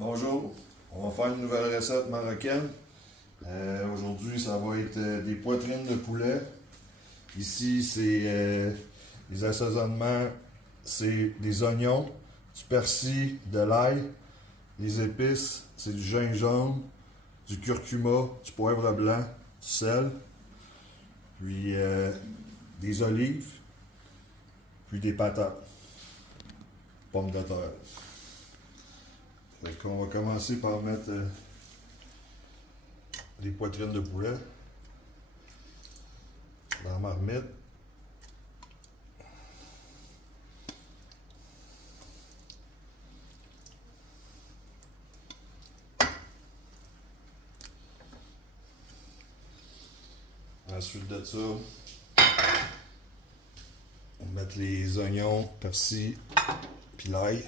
Bonjour, on va faire une nouvelle recette marocaine. Aujourd'hui, ça va être des poitrines de poulet. Ici, c'est les assaisonnements, c'est des oignons, du persil, de l'ail, les épices, c'est du gingembre, du curcuma, du poivre blanc, du sel, puis des olives, puis des patates, pommes de terre. Fait qu'on va commencer par mettre les poitrines de poulet dans la marmite. Ensuite de ça, on va mettre les oignons, persil, puis l'ail.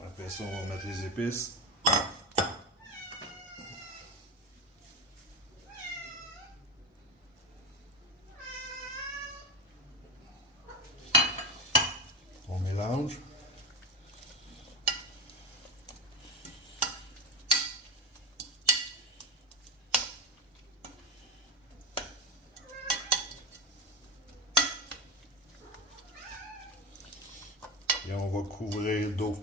Après ça, on va mettre les épices. On mélange. Et on va couvrir d'eau.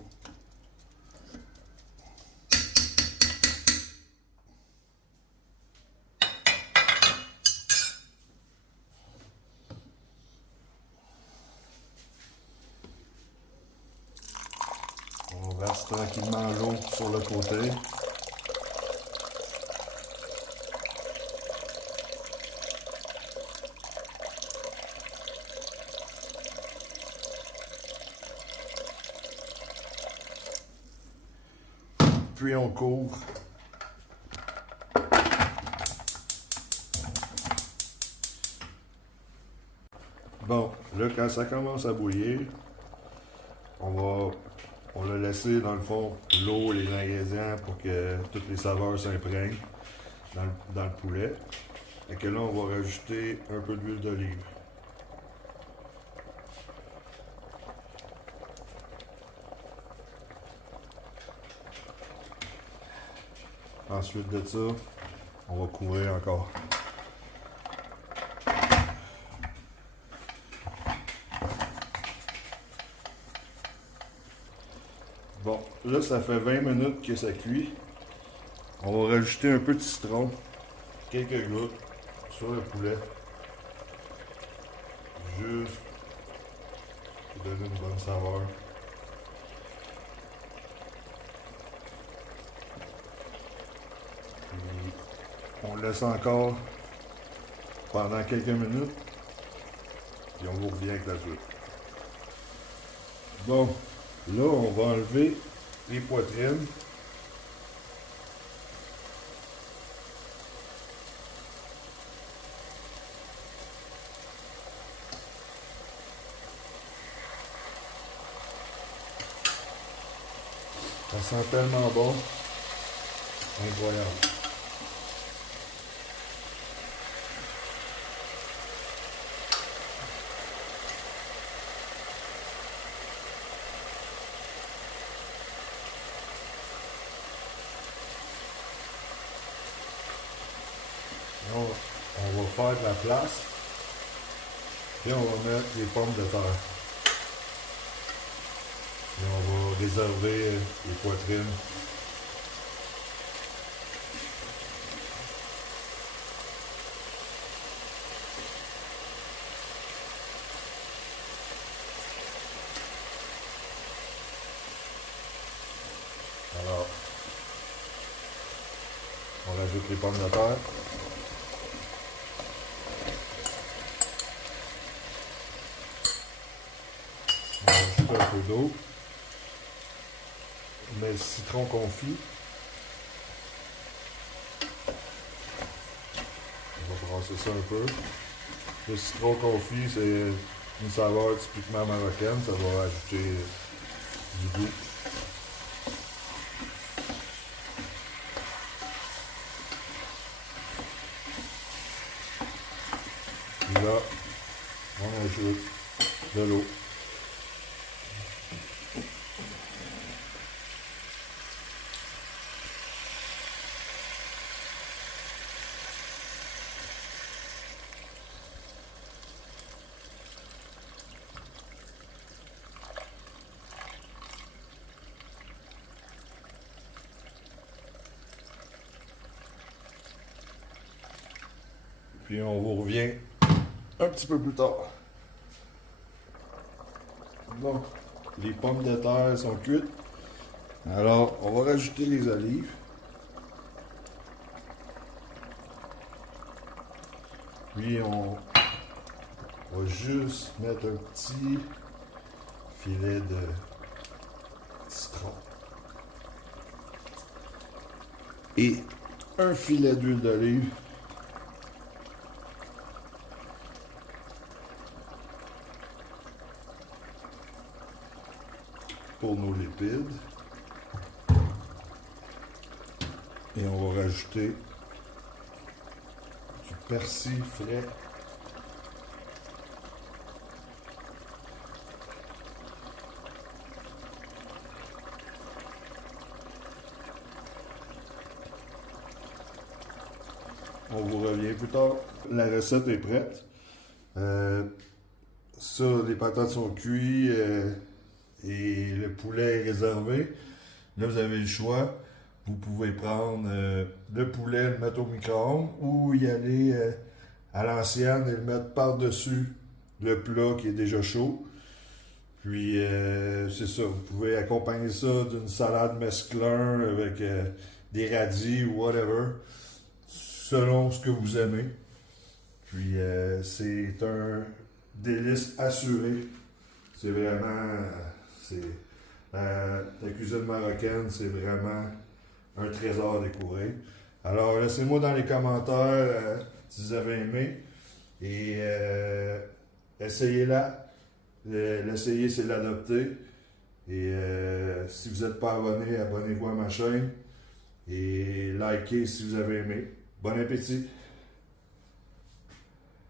On verse tranquillement l'eau sur le côté. Puis on couvre. Bon, là quand ça commence à bouillir, on l'a laissé dans le fond l'eau et les ingrédients pour que toutes les saveurs s'imprègnent dans le poulet. Et que là on va rajouter un peu d'huile d'olive. Ensuite de ça, on va couvrir encore. Bon, là ça fait 20 minutes que ça cuit. On va rajouter un peu de citron, quelques gouttes sur le poulet. Juste pour donner une bonne saveur. Puis on laisse encore pendant quelques minutes. Puis on vous revient avec la suite. Bon, là on va enlever les poitrines. Ça sent tellement bon. Incroyable. Là, on va faire de la place. Et on va mettre les pommes de terre. Et on va réserver les poitrines. Alors, on rajoute les pommes de terre. On rajoute un peu d'eau. On met le citron confit. On va brasser ça un peu. Le citron confit, c'est une saveur typiquement marocaine. Ça va ajouter du goût. là, on ajoute de l'eau. Puis on vous revient un petit peu plus tard. Bon, les pommes de terre sont cuites. Alors, on va rajouter les olives. Puis on va juste mettre un petit filet de citron. Et un filet d'huile d'olive. Pour nos lipides. Et on va rajouter du persil frais. On vous revient plus tard. La recette est prête. Ça, les patates sont cuites et le poulet est réservé. Là, vous avez le choix. Vous pouvez prendre le poulet, le mettre au micro-ondes ou y aller à l'ancienne et le mettre par-dessus le plat qui est déjà chaud. Puis, c'est ça. Vous pouvez accompagner ça d'une salade mesclun avec des radis ou whatever, selon ce que vous aimez. Puis, c'est un délice assuré. C'est vraiment... la cuisine marocaine, c'est vraiment un trésor à découvrir. Alors, laissez-moi dans les commentaires si vous avez aimé. Et essayez-la. L'essayer, c'est l'adopter. Et si vous n'êtes pas abonné, abonnez-vous à ma chaîne. Et likez si vous avez aimé. Bon appétit!